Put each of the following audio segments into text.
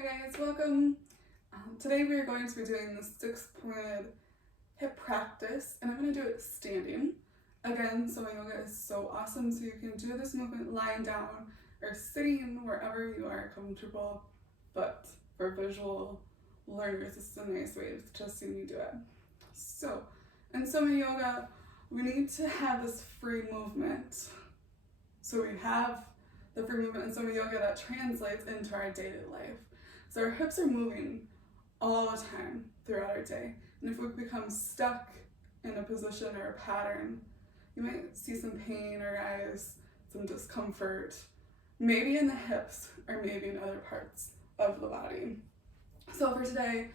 Hi guys, welcome. Today we are going to be doing the 6-pointed hip practice, and I'm going to do it standing. Again, Soma Yoga is so awesome, so you can do this movement lying down or sitting wherever you are comfortable, but for visual learners, this is a nice way to just see me do it. So, in Soma Yoga, we need to have this free movement. So we have the free movement in Soma Yoga that translates into our daily life. So our hips are moving all the time throughout our day. And if we become stuck in a position or a pattern, you might see some pain or eyes, some discomfort, maybe in the hips or maybe in other parts of the body. So for today,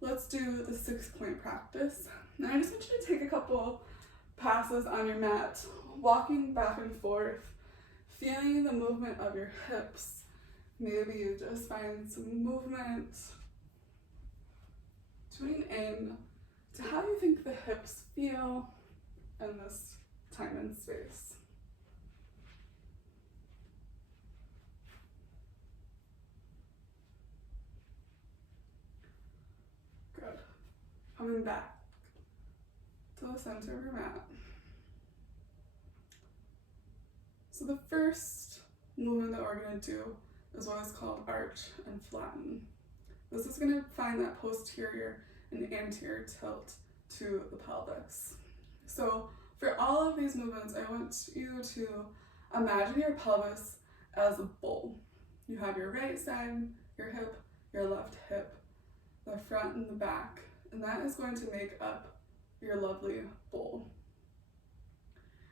let's do the 6-point practice. And I just want you to take a couple passes on your mat, walking back and forth, feeling the movement of your hips. Maybe you just find some movement, tuning in to how you think the hips feel in this time and space. Good. Coming back to the center of your mat. So the first movement that we're going to do is what is called arch and flatten. This is going to find that posterior and anterior tilt to the pelvis. So for all of these movements, I want you to imagine your pelvis as a bowl. You have your right side, your hip, your left hip, the front and the back, and that is going to make up your lovely bowl.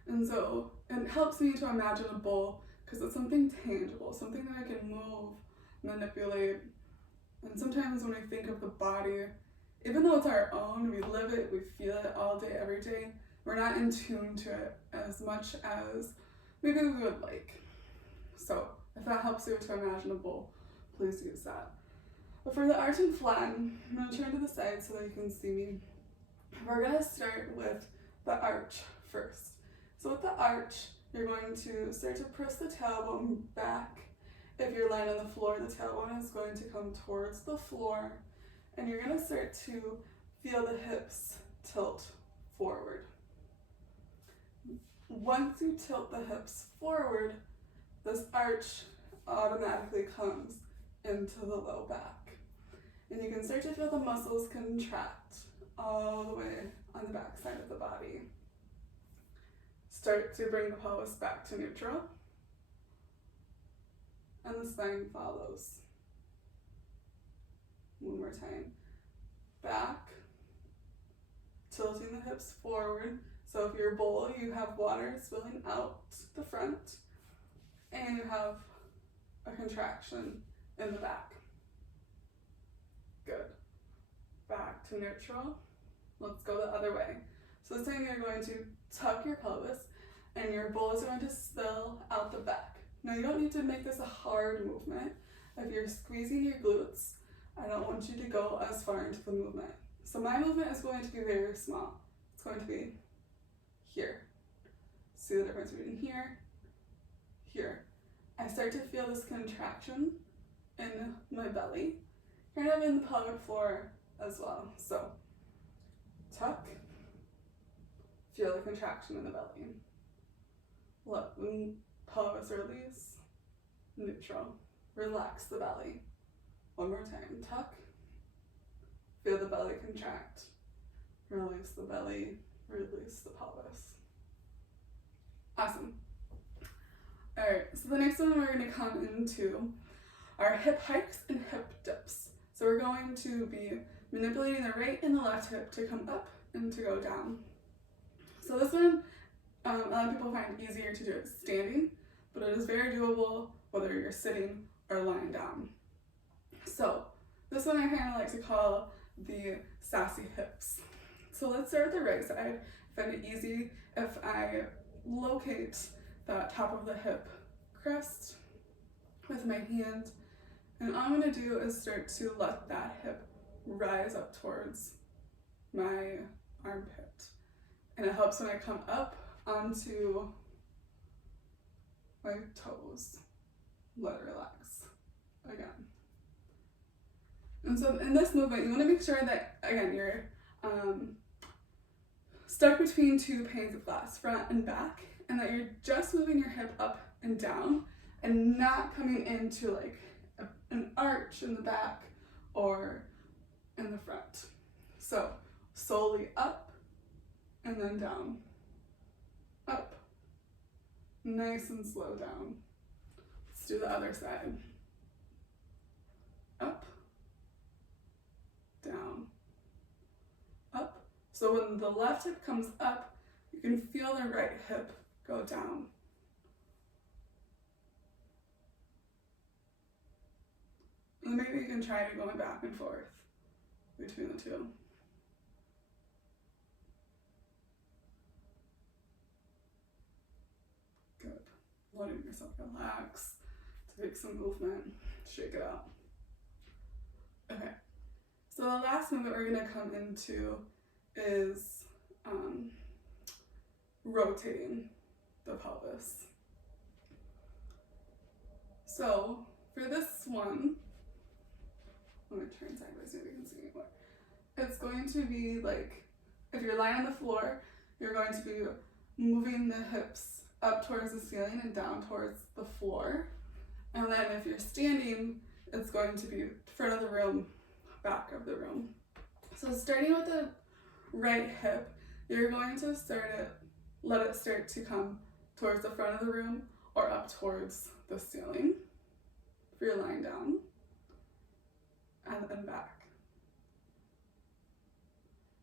And so it helps me to imagine a bowl because it's something tangible, something that I can move, manipulate. And sometimes when we think of the body, even though it's our own, we live it, we feel it all day, every day, we're not in tune to it as much as maybe we would like. So if that helps you to imagine a bowl, please use that. But for the arch and flatten, I'm going to turn to the side so that you can see me. We're going to start with the arch first. So with the arch, you're going to start to press the tailbone back. If you're lying on the floor, the tailbone is going to come towards the floor, and you're going to start to feel the hips tilt forward. Once you tilt the hips forward, this arch automatically comes into the low back. And you can start to feel the muscles contract all the way on the back side of the body. Start to bring the pelvis back to neutral, and the spine follows. One more time. Back, tilting the hips forward. So if you're a bowl, you have water spilling out the front, and you have a contraction in the back. Good. Back to neutral. Let's go the other way. So this time you're going to tuck your pelvis, and your bowl is going to spill out the back. Now you don't need to make this a hard movement. If you're squeezing your glutes, I don't want you to go as far into the movement. So my movement is going to be very small. It's going to be here. See the difference between here, here. I start to feel this contraction in my belly, kind of in the pelvic floor as well. So tuck, feel the contraction in the belly. Let the pelvis release, neutral. Relax the belly. One more time, tuck, feel the belly contract. Release the belly, release the pelvis. Awesome. All right, so the next one we're going to come into are hip hikes and hip dips. So we're going to be manipulating the right and the left hip to come up and to go down. So this one, a lot of people find it easier to do it standing, but it is very doable whether you're sitting or lying down. So this one I kind of like to call the sassy hips. So let's start with the right side. I find it easy if I locate that top of the hip crest with my hand, and all I'm going to do is start to let that hip rise up towards my armpit. And it helps when I come up onto my toes. Let it relax. Again. And so in this movement, you want to make sure that, again, you're stuck between two panes of glass, front and back, and that you're just moving your hip up and down and not coming into like an arch in the back or in the front. So solely up and then down, up, nice and slow down. Let's do the other side. Up, down, up. So when the left hip comes up, you can feel the right hip go down. And maybe you can try it going back and forth between the two. Good. Letting yourself relax. Take some movement. Shake it out. Okay. So the last movement we're going to come into is rotating the pelvis. So for this one, I'm going to turn sideways so you can see me more. It's going to be like, if you're lying on the floor, you're going to be moving the hips up towards the ceiling and down towards the floor. And then if you're standing, it's going to be front of the room, back of the room. So starting with the right hip, you're going to let it start to come towards the front of the room or up towards the ceiling if you're lying down, and then back.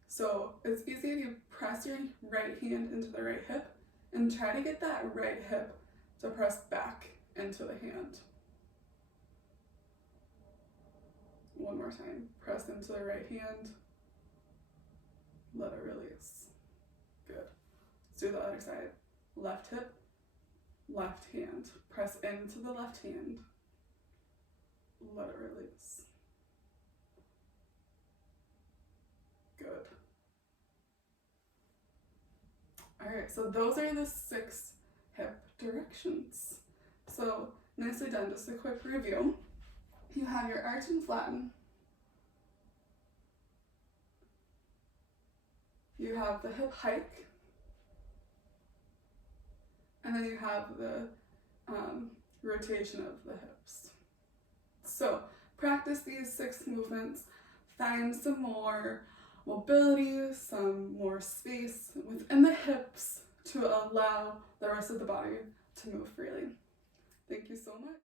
So it's easy if you press your right hand into the right hip and try to get that right hip to press back into the hand. One more time. Press into the right hand. Let it release. Good. Let's do the other side. Left hip, left hand. Press into the left hand. Let it release. Good. Alright, so those are the 6 hip directions. So nicely done. Just a quick review. You have your arch and flatten. You have the hip hike. And then you have the rotation of the hips. So practice these 6 movements. Find some more mobility, some more space within the hips to allow the rest of the body to move freely. Thank you so much.